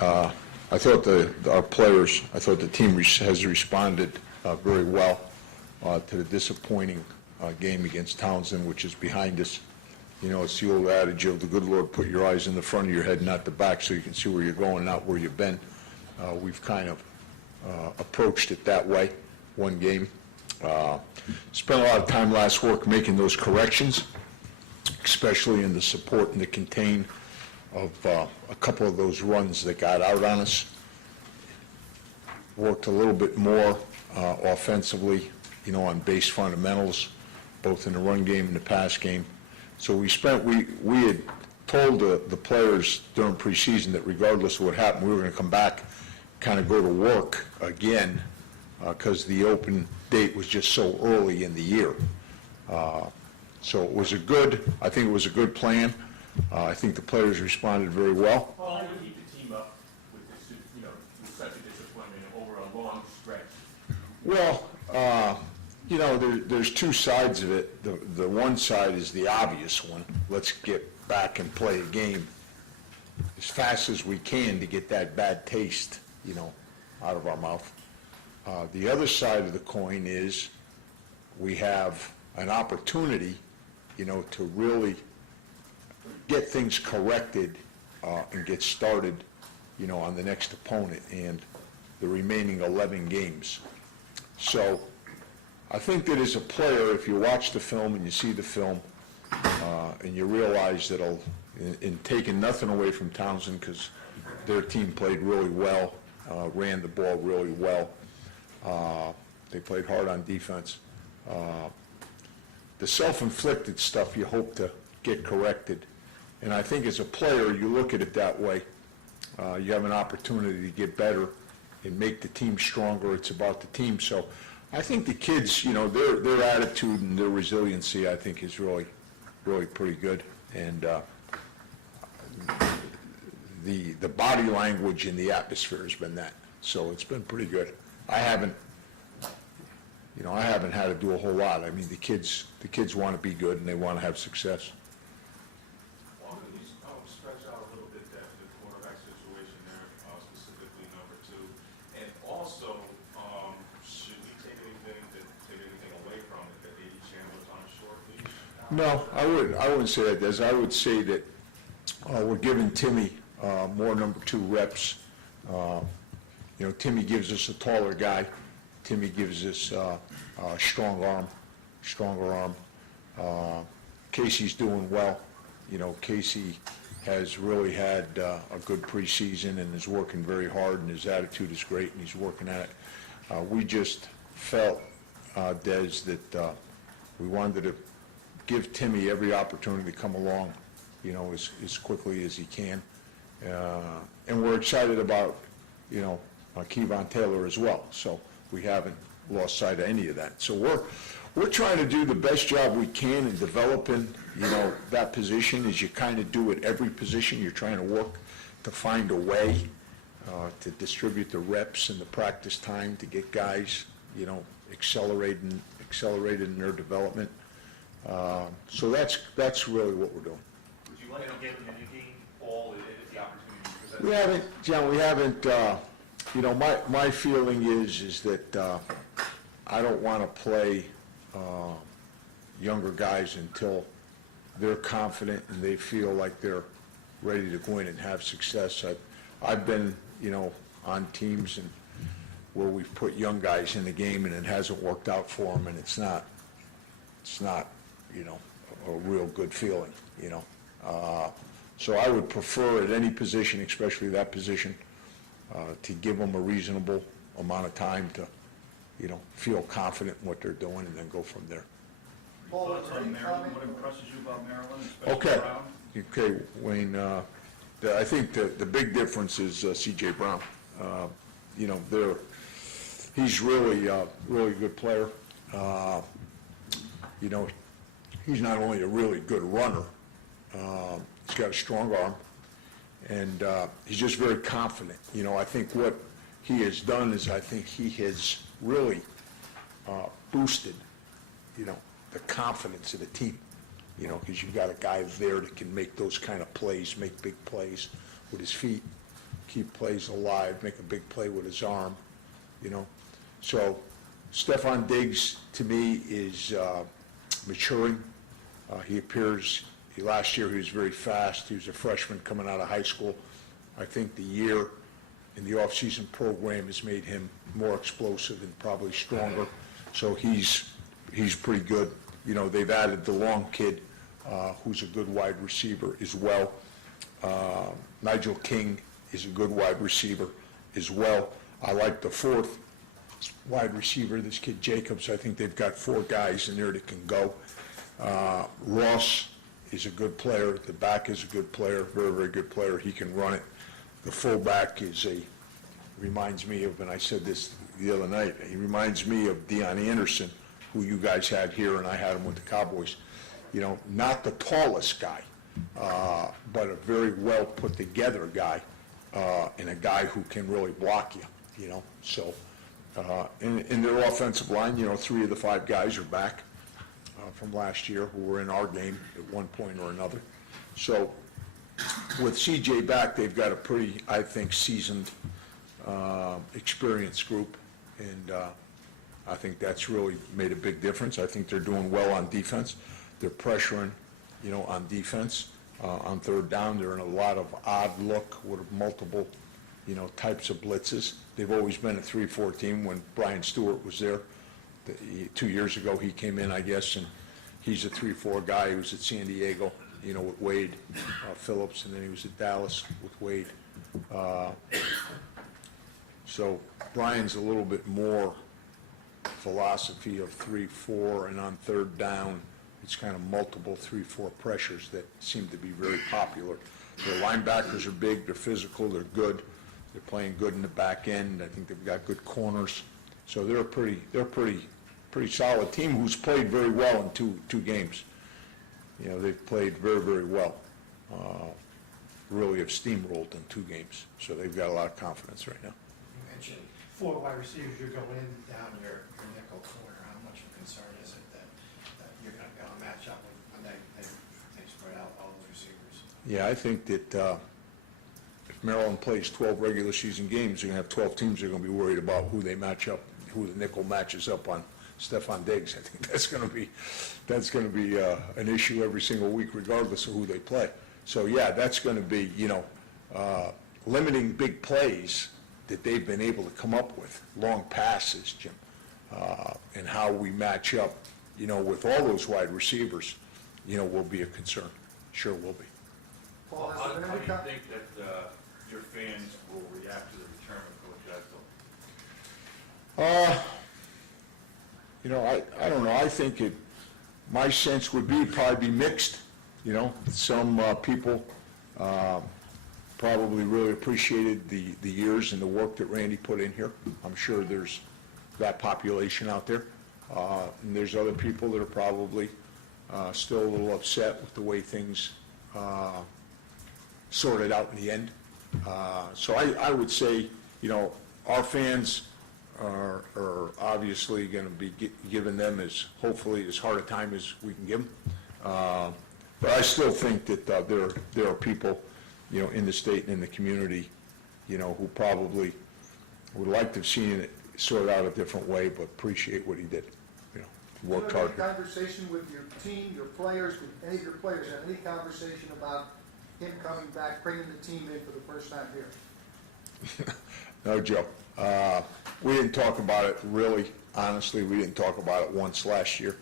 I thought our players, I thought the team has responded very well to the disappointing game against Towson, which is behind us. You know, it's the old adage of the good Lord put your eyes in the front of your head, not the back, so you can see where you're going, not where you've been. We've kind of approached it that way, one game. Spent a lot of time last week making those corrections, especially in the support and the contain of a couple of those runs that got out on us. Worked a little bit more offensively, you know, on base fundamentals, both in the run game and the pass game. So we had told the players during preseason that regardless of what happened, we were going to come back, kind of go to work again, because the open date was just so early in the year. So it was I think it was a good plan. I think the players responded very well. How do you keep the team up with this, you know, with such a disappointment over a long stretch? Well, you know, there's two sides of it. The one side is the obvious one. Let's get back and play a game as fast as we can to get that bad taste, you know, out of our mouth. The other side of the coin is we have an opportunity, you know, to really get things corrected and get started, you know, on the next opponent and the remaining 11 games. So I think that as a player, if you watch the film and you see the film and you realize that in taking nothing away from Towson, because their team played really well, ran the ball really well. They played hard on defense. The self-inflicted stuff you hope to get corrected. And I think as a player, you look at it that way. You have an opportunity to get better and make the team stronger. It's about the team. So I think the kids, you know, their attitude and their resiliency, I think, is really pretty good. And the body language and the atmosphere has been that. So it's been pretty good. I haven't had to do a whole lot. I mean, the kids want to be good and they want to have success. Well, can you stretch out a little bit the quarterback situation there, specifically number 2, and also should we take anything away from it that A.D. Chandler's on a short leash? No, I wouldn't say that, Des. I would say that we're giving Timmy more number 2 reps. You know, Timmy gives us a taller guy. Timmy gives us a stronger arm. Casey's doing well. You know, Casey has really had a good preseason and is working very hard, and his attitude is great, and he's working at it. We just felt, Des, that we wanted to give Timmy every opportunity to come along, you know, as quickly as he can. And we're excited about, you know, Kevon Taylor as well. So we haven't lost sight of any of that. So we're trying to do the best job we can in developing, you know, that position, as you kind of do at every position. You're trying to work to find a way to distribute the reps and the practice time to get guys, you know, accelerated in their development. So that's really what we're doing. Would you like to get anything all if the opportunity presents? We haven't, John, you know, my feeling is that I don't want to play younger guys until they're confident and they feel like they're ready to go in and have success. I've been, you know, on teams and where we've put young guys in the game and it hasn't worked out for them, and it's not, you know, a real good feeling, you know. So I would prefer at any position, especially that position, to give them a reasonable amount of time to, you know, feel confident in what they're doing and then go from there. Paul, Maryland, what impresses you about Maryland, especially Okay. Brown? Okay, Wayne, I think the big difference is C.J. Brown. You know, he's really a good player. You know, he's not only a really good runner, he's got a strong arm, and he's just very confident. You know, I think what he has done is I think he has really boosted, you know, the confidence of the team, you know, because you've got a guy there that can make those kind of plays, make big plays with his feet. keep plays alive, make a big play with his arm, you know. So Stephon Diggs, to me, is maturing. Last year he was very fast. He was a freshman coming out of high school. I think the year in the off-season program has made him more explosive and probably stronger. So he's pretty good. You know, they've added the long kid, who's a good wide receiver as well. Nigel King is a good wide receiver as well. I like the fourth wide receiver, this kid Jacobs. I think they've got 4 guys in there that can go. Ross is a good player. The back is a good player, very, very good player. He can run it. The fullback reminds me of, and I said this the other night, he reminds me of Deion Anderson, who you guys had here, and I had him with the Cowboys. You know, not the tallest guy, but a very well put together guy, and a guy who can really block you, you know. So, in their offensive line, you know, 3 of the 5 guys are back from last year who were in our game at one point or another. So, with CJ back, they've got a pretty, I think, seasoned, experienced group, and I think that's really made a big difference. I think they're doing well on defense. They're pressuring, you know, on defense. On third down, they're in a lot of odd look with multiple, you know, types of blitzes. They've always been a 3-4 team. When Brian Stewart was there 2 years ago, he came in, I guess, and he's a 3-4 guy. He was at San Diego, you know, with Wade Phillips, and then he was at Dallas with Wade. So Brian's a little bit more philosophy of 3-4, and on third down, it's kind of multiple 3-4 pressures that seem to be very popular. Their linebackers are big, they're physical, they're good. They're playing good in the back end. I think they've got good corners. So they're a pretty solid team who's played very well in two games. You know, they've played very, very well. Really have steamrolled in 2 games. So they've got a lot of confidence right now. You mentioned 4 wide receivers, you go in, down your nickel corner. How much of a concern is it that you're going to be able to match up when they spread out all those receivers? Yeah, I think that if Maryland plays 12 regular season games, you're going to have 12 teams that are going to be worried about who they match up, who the nickel matches up on. Stephon Diggs, I think that's going to be an issue every single week, regardless of who they play. So yeah, that's going to be, you know, limiting big plays that they've been able to come up with, long passes, Jim, and how we match up, you know, with all those wide receivers, you know, will be a concern. Sure will be. Paul, How has do there you been any think that your fans will react to the return of Coach Edsall? You know, I don't know. I think my sense would be probably be mixed. You know, some people probably really appreciated the years and the work that Randy put in here. I'm sure there's that population out there. And there's other people that are probably still a little upset with the way things sorted out in the end. So I would say, you know, our fans are obviously going to be giving them hopefully as hard a time as we can give them. But I still think that there are people, you know, in the state and in the community, you know, who probably would like to have seen it sorted out a different way, but appreciate what he did. You know, he worked hard. Any conversation with your team, your players, with any of your players, have any conversation about him coming back, bringing the team in for the first time here? No, Joe. We didn't talk about it really. Honestly, we didn't talk about it once last year.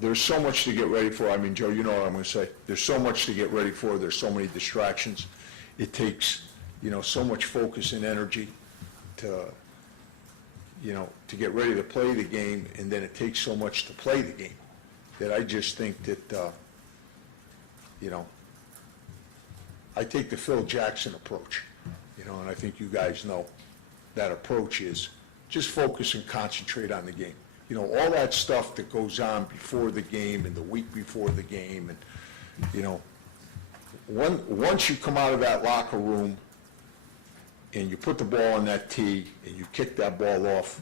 There's so much to get ready for. I mean, Joe, you know what I'm going to say. There's so much to get ready for. There's so many distractions. It takes, you know, so much focus and energy to, you know, to get ready to play the game, and then it takes so much to play the game that I just think that, you know, I take the Phil Jackson approach, you know, and I think you guys know that approach is just focus and concentrate on the game. You know, all that stuff that goes on before the game and the week before the game, and, you know, once you come out of that locker room and you put the ball on that tee and you kick that ball off,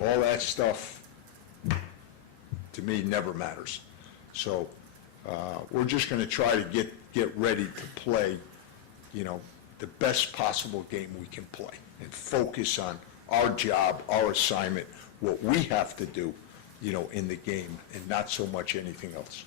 all that stuff, to me, never matters. So we're just going to try to get ready to play the best possible game we can play and focus on our job, our assignment, what we have to do, in the game, and not so much anything else.